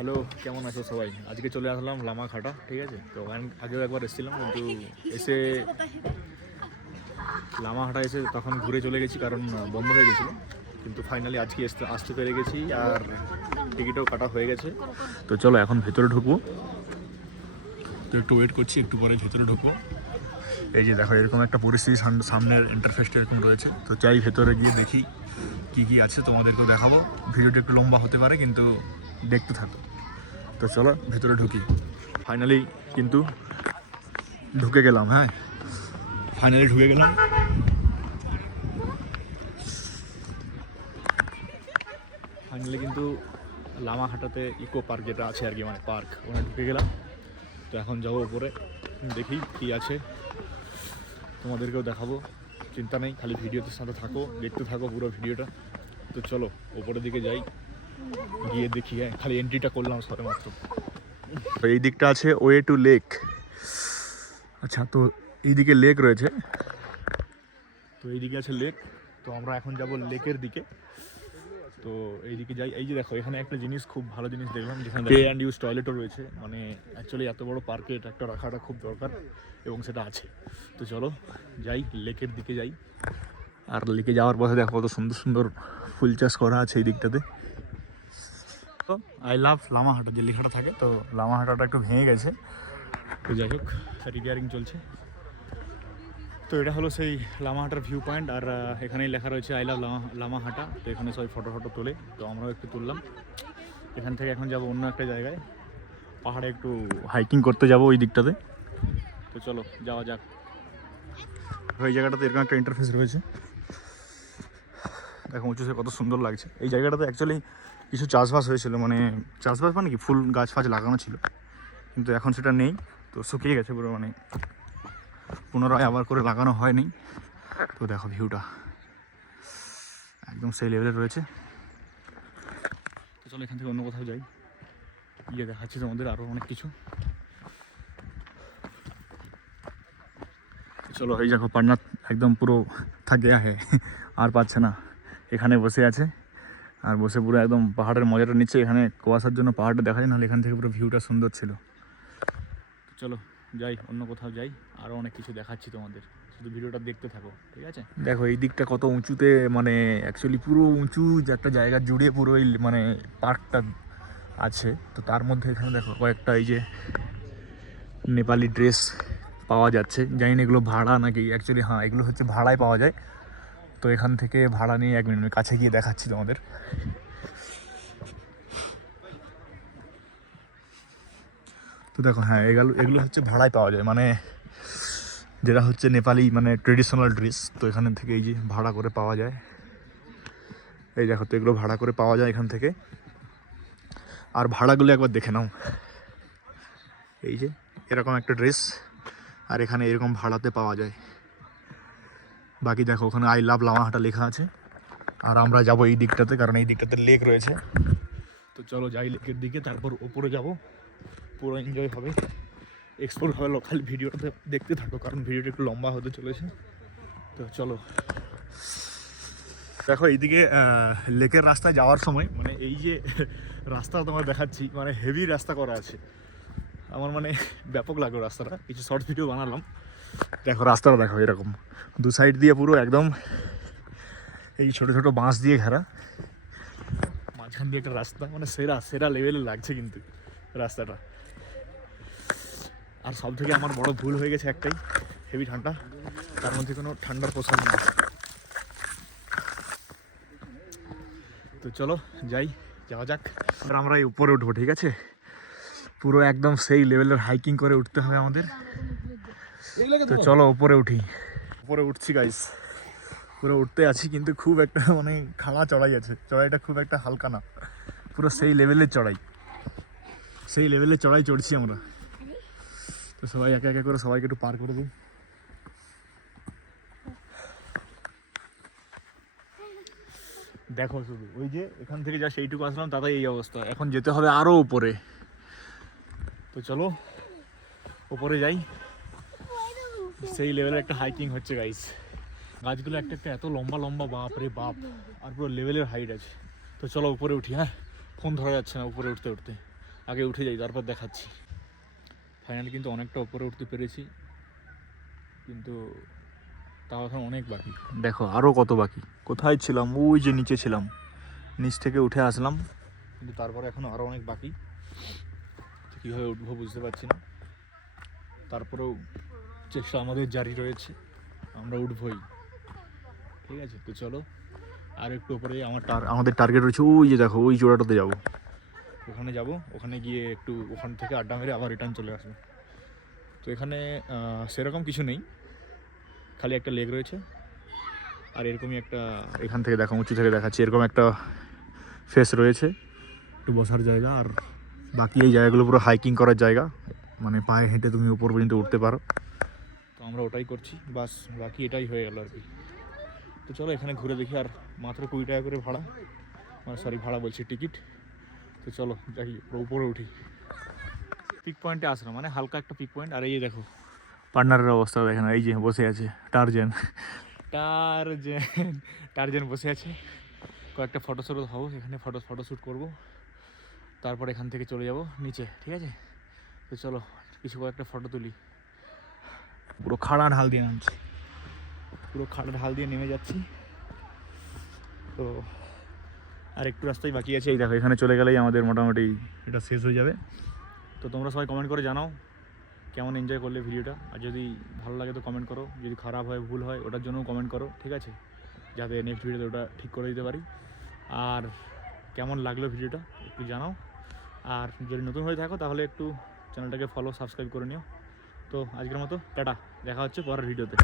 Hello, কেমন আছো সবাই? আজকে চলে আসলাম লামাখাটা, ঠিক আছে? তো আগেও একবার এসেছিলাম, কিন্তু এসে লামাহাটা এসে তখন ঘুরে চলে গেছি কারণ বন্ধ হয়ে গেছিলো। কিন্তু ফাইনালি আজকে আসতে পেরে গেছি আর টিকিটও কাটা হয়ে গেছে। তো চলো এখন ভেতরে ঢুকবো। তো একটু ওয়েট করছি, একটু পরে ভেতরে ঢুকবো। এই যে দেখো, এরকম একটা পরিস্থিতি সামনের ইন্টারফেসটা এরকম রয়েছে। তো চাই ভেতরে গিয়ে দেখি কী কী আছে, তোমাদেরকেও দেখাবো। ভিডিওটা একটু লম্বা হতে পারে, কিন্তু দেখতে থাকো। তো চলো ভেতরে ঢুকি। ফাইনালি কিন্তু ঢুকে গেলাম। হ্যাঁ, ফাইনালি ঢুকে গেলাম। ফাইনালি কিন্তু লামাহাটাতে ইকো পার্ক যেটা আছে আর কি, মানে পার্ক, ওখানে ঢুকে গেলাম। তো এখন যাবো উপরে, দেখি কি আছে, তোমাদেরকেও দেখাবো। চিন্তা নেই, খালি ভিডিওতে সাথে থাকো, দেখতে থাকো পুরো ভিডিওটা। তো চলো উপরের দিকে যাই, গিয়ে দেখি। হ্যাঁ, খালি এন্ট্রিটা করলাম সবে মাত্র। এই দিকটা আছে ওয়ে টু লেক। আচ্ছা, তো এইদিকে লেক রয়েছে। তো এইদিকে আছে লেক। তো আমরা এখন যাব লেকের দিকে। তো এইদিকে যাই। এই যে দেখো, এখানে একটা জিনিস, খুব ভালো জিনিস দেখলাম, যেখানে পে অ্যান্ড ইউজ টয়লেটও রয়েছে। মানে অ্যাকচুয়ালি এত বড় পার্কে এটা একটা রাখাটা খুব দরকার, এবং সেটা আছে। তো চলো যাই, লেকের দিকে যাই। আর লেকে যাওয়ার পথে দেখো কত সুন্দর সুন্দর ফুল চাষ করা আছে এই দিকটাতে। তো আই লাভ লামাহাটা যে লেখাটা থাকে, তো লামাহাটাটা একটু ভেঙে গেছে। তো যাই হোক, রিপেয়ারিং চলছে। তো এটা হলো সেই লামাহাটার ভিউ পয়েন্ট। আর এখানেই লেখা রয়েছে আই লাভ লামাহাটা। তো এখানে সবাই ফটো তোলে, তো আমরাও একটু তুললাম। এখান থেকে এখন যাব অন্য একটা জায়গায়, পাহাড়ে একটু হাইকিং করতে যাব ওই দিকটাতে। তো চলো যাওয়া যাক। ওই জায়গাটাতে এরকম একটা ইন্টারফেস রয়েছে, দেখো উঁচু সে কত সুন্দর লাগছে। এই জায়গাটাতে অ্যাকচুয়ালি কিছু চাষবাস হয়েছিল, মানে চাষবাস মানে কি, ফুল গাছ ফাছ লাগানো ছিল, কিন্তু এখন সেটা নেই। তো শুকিয়ে গেছে পুরো, মানে পুনরায় আবার করে লাগানো হয়নি। তো দেখো ভিউটা একদম সেই লেভেলে রয়েছে। তো চলো এখান থেকে অন্য কোথাও যাই, গিয়ে দেখাচ্ছি তোমাদের আরও অনেক কিছু। চলো, এই দেখো পান্নাথ একদম পুরো থাক গেয়া হে, আর পাচ্ছে না। এখানে বসে আছে, আর বসে পুরো একদম পাহাড়ের মজাটা নিচ্ছে। এখানে কুয়াশার জন্য পাহাড়টা দেখা যায়, নাহলে এখান থেকে পুরো ভিউটা সুন্দর ছিল। চলো যাই, অন্য কোথাও যাই, আরও অনেক কিছু দেখাচ্ছি তোমাদের, শুধু ভিডিওটা দেখতে থাকো, ঠিক আছে? দেখো এই দিকটা কত উঁচুতে, মানে অ্যাকচুয়ালি পুরো উঁচু যে একটা জায়গা জুড়ে পুরো এই মানে পার্কটা আছে। তো তার মধ্যে এখানে দেখো কয়েকটা এই যে নেপালি ড্রেস পাওয়া যাচ্ছে। জানি না এগুলো ভাড়া নাকি, অ্যাকচুয়ালি হ্যাঁ এগুলো হচ্ছে ভাড়ায় পাওয়া যায়। তো এখান থেকে ভাড়া নিয়ে 1 মিনিট কাছে গিয়ে দেখাচ্ছি তোমাদের। তো দেখো, হ্যাঁ এগুলো হচ্ছে ভাড়ায় পাওয়া যায়, মানে যেটা হচ্ছে নেপালি মানে ট্রেডিশনাল ড্রেস। তো এখান থেকে এই যে ভাড়া করে পাওয়া যায়। এই দেখো, তো এগুলো ভাড়া করে পাওয়া যায় এখান থেকে। আর ভাড়াগুলো একবার দেখে নাও। এই যে এরকম একটা ড্রেস, আর এখানে এরকম ভাড়াতে পাওয়া যায়। বাকি দেখো, ওখানে আই লাভ লামাহাটা লেখা আছে। আর আমরা যাব এই দিকটাতে, কারণ এই দিকটাতে লেক রয়েছে। তো চলো যাই লেকের দিকে, তারপর ওপরে যাব, পুরো এনজয় হবে, এক্সপ্লোর হবে। লোকাল ভিডিওটাতে দেখতে থাকো, কারণ ভিডিওটা একটু লম্বা হতে চলেছে। তো চলো দেখো, এইদিকে লেকের রাস্তায় যাওয়ার সময়, মানে এই যে রাস্তা তোমার দেখাচ্ছি, মানে হেভি রাস্তা করা আছে। আমার মানে ব্যাপক লাগলো রাস্তাটা, কিছু শর্ট ভিডিও বানালাম। দেখো রাস্তাটা দেখো, এরকম দু সাইড দিয়ে পুরো একদম এই ছোটো ছোটো বাঁশ দিয়ে ঘেরা, মাঝখান দিয়ে একটা রাস্তা, মানে সেরা লেভেলে লাগছে কিন্তু রাস্তাটা। আর সব থেকে আমার বড় ভুল হয়ে গেছে একটাই, হেভি ঠান্ডা, তার মধ্যে কোনো ঠান্ডার পোশাক নেই। তো চলো যাওয়া যাক। আর আমরা এই উপরে উঠবো, ঠিক আছে? পুরো একদম সেই লেভেলের হাইকিং করে উঠতে হবে আমাদের। তো চলো উপরে উঠি। উপরে উঠছি গাইস, পুরো উঠতে আছি, কিন্তু খুব একটা মানে খাড়া চড়াই আছে। চড়াইটা খুব একটা হালকা না, পুরো সেই লেভেলের চড়াই চড়ছি আমরা। তো সবাই একে একে করে সবাইকে একটু পার করে দিই। দেখো শুধু ওই যে এখান থেকে যা সেইটুকু আসলাম, তাতে এই অবস্থা। এখন যেতে হবে আরও উপরে। তো চলো উপরে যাই। সেই লেভেলের একটা হাইকিং হচ্ছে গাইস। গাছগুলো একটা এত লম্বা, বাপ রে বাপ, আর পুরো লেভেলের হাইট আছে। তো চলো উপরে উঠি। হ্যাঁ, ফোন ধরা যাচ্ছে না উপরে উঠতে। আগে উঠে যাই, তারপর দেখাচ্ছি। ফাইনালি কিন্তু অনেকটা উপরে উঠতে পেরেছি, কিন্তু তাও এখন অনেক বাকি। দেখো আরও কত বাকি। কোথায় ছিলাম? ওই যে নিচে ছিলাম, নিচ থেকে উঠে আসলাম, কিন্তু তারপরে এখনও আরও অনেক বাকি। কীভাবে উঠবো বুঝতে পারছি না, তারপরেও চেষ্টা আমাদের জারি রয়েছে, আমরা উঠবই। ঠিক আছে, তো চলো আর একটু উপরে। আমাদের টার্গেট রয়েছে ওই যে দেখো, ওই চূড়াটাতে যাবো, ওখানে যাব, ওখানে গিয়ে একটু ওখান থেকে আড্ডা মেরে আবার রিটার্ন চলে আসবো। তো এখানে সেরকম কিছু নেই, খালি একটা লেক রয়েছে, আর এরকমই একটা, এখান থেকে দেখা, উঁচু থেকে দেখাচ্ছি, এরকম একটা ফেস রয়েছে, একটু বসার জায়গা। আর বাকি এই জায়গাগুলো পুরো হাইকিং করার জায়গা, মানে পায়ে হেঁটে তুমি উপর পর্যন্ত উঠতে পারো। তো আমরা ওটাই করছি, বাস বাকি এটাই হয়ে গেল আর কি। তো চলো এখানে ঘুরে দেখি। আর মাত্র 20 টাকা করে ভাড়া, সরি ভাড়া বলছি, টিকিট। তো চলো যাই, উপরে উঠি। পিক পয়েন্টে আসলাম, মানে হালকা একটা পিক পয়েন্ট। আর এই দেখো পার্টনারের অবস্থা দেখেন, এই যে বসে আছে টারজেন, টারজেন টারজেন বসে আছে। কয়েকটা ফটোশ্যুট হবো এখানে, ফটোশ্যুট করবো, তারপর এখান থেকে চলে যাব নিচে। ঠিক আছে, তো চলো কিছু কয়েকটা ফটো তুলি। পুরো খাড়া ঢাল দিয়ে নামছি, পুরো খাড়া ঢাল দিয়ে নেমে যাচ্ছি। তো আর একটু রাস্তায় বাকি আছে, এই দেখো এখানে চলে গেলেই আমাদের মোটামুটি এটা শেষ হয়ে যাবে। তো তোমরা সবাই কমেন্ট করে জানাও কেমন এনজয় করলে ভিডিওটা। আর যদি ভালো লাগে তো কমেন্ট করো, যদি খারাপ হয় ভুল হয় ওটার জন্যও কমেন্ট করো, ঠিক আছে, যাতে নেক্সট ভিডিওতে ওটা ঠিক করে দিতে পারি। আর কেমন লাগলো ভিডিওটা একটু জানাও। আর যদি নতুন হয়ে থাকো তাহলে একটু চ্যানেলটাকে ফলো সাবস্ক্রাইব করে নিও। তো আজকের মতো টাটা, দেখা হচ্ছে পরের ভিডিওতে।